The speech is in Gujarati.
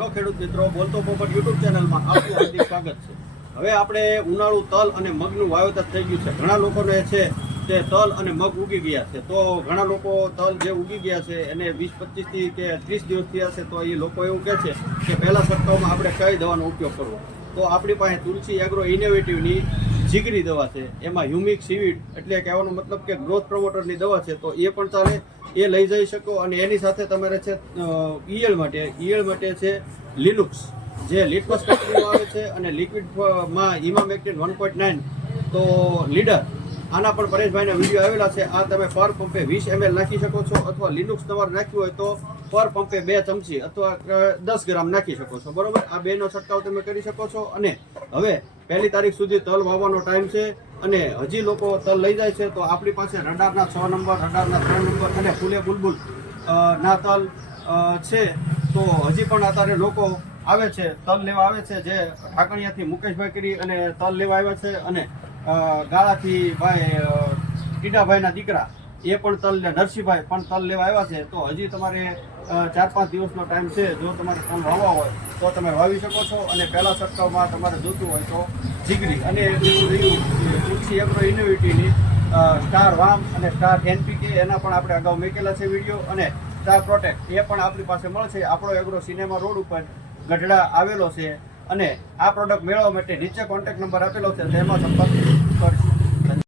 હેલો ખેડૂત મિત્રો, બોલતો પોપટ યુટ્યુબ ચેનલમાં આપનું હાર્દિક સ્વાગત છે. હવે આપણે ઉનાળુ તલ અને મગનું વાવેતર થઈ ગયું છે. ઘણા લોકોને છે તે તલ અને મગ ઉગી ગયા છે. તો ઘણા લોકો તલ જે ઉગી ગયા છે એને 20-25 થી કે 30 દિવસ થયા છે. તો એ લોકો એવું કહે છે કે પહેલા છંટકાવમાં આપણે કઈ દવાનો ઉપયોગ કરવો. તો આપણી પાસે તુલસી એગ્રો ઇનોવેટિવની જીગરી દવા છે. એમાં હ્યુમિક સીવીડ એટલે કહેવાનો મતલબ કે ગ્રોથ પ્રમોટરની દવા છે. તો એ પણ ચાલે, એ લઈ જઈ શકો. અને એની સાથે તમારે છે ઈયળ માટે છે લિનુક્સ, જે લિટમસ કંપનીનું આવે છે, અને લિક્વિડમાં ઇમામેક્ટિન 1.9. તો લીડર, આના પણ પરેશભાઈના વિડીયો આવેલા છે. આ તમે પર પંપે 20 ml નાખી શકો છો, અથવા લિનુક્સ તમારે નાખ્યું હોય તો પર પંપે 2 ચમચી અથવા 10 ગ્રામ નાખી શકો છો. બરોબર, આ બેનો છંટકાવ તમે કરી શકો છો. અને હવે 1 તારીખ સુધી તલ વાવવાનો ટાઈમ છે. અને હજી લોકો તલ લઈ જાય છે તો આપણી પાસે રડારના 6 નંબર, રડારના 3 નંબર અને ફૂલે બુલબુલ ના તલ છે. તો હજી પણ અત્યારે લોકો આવે છે, તલ લેવા આવે છે. જે ઢાકણિયાથી મુકેશભાઈ કરી અને તલ લેવા આવ્યા છે, અને ગાળાથી ભાઈ ટીડાભાઈના દીકરા એ પણ તલ, નરસિંહભાઈ પણ તલ લેવા આવ્યા છે. તો હજી તમારે 4-5 દિવસનો ટાઈમ છે. જો તમારે તલ વાવવા હોય તો તમે વાવી શકો છો. અને પહેલા છંટકાવમાં તમારે જોતું હોય તો જીગરી અને તુલસી એગ્રો ઇનોવેટિવની સ્ટાર વામ અને સ્ટાર NPK, એના પણ આપણે અગાઉ મૂકેલા છે વિડીયો. અને સ્ટાર પ્રોટેક્ટ એ પણ આપણી પાસે મળશે. આપણો એગ્રો સિનેમા રોડ ઉપર ગઢડા આવેલો છે. અને આ પ્રોડક્ટ મેળવવા માટે નીચે કોન્ટેક્ટ નંબર આપેલો છે, તેમાં સંપર્ક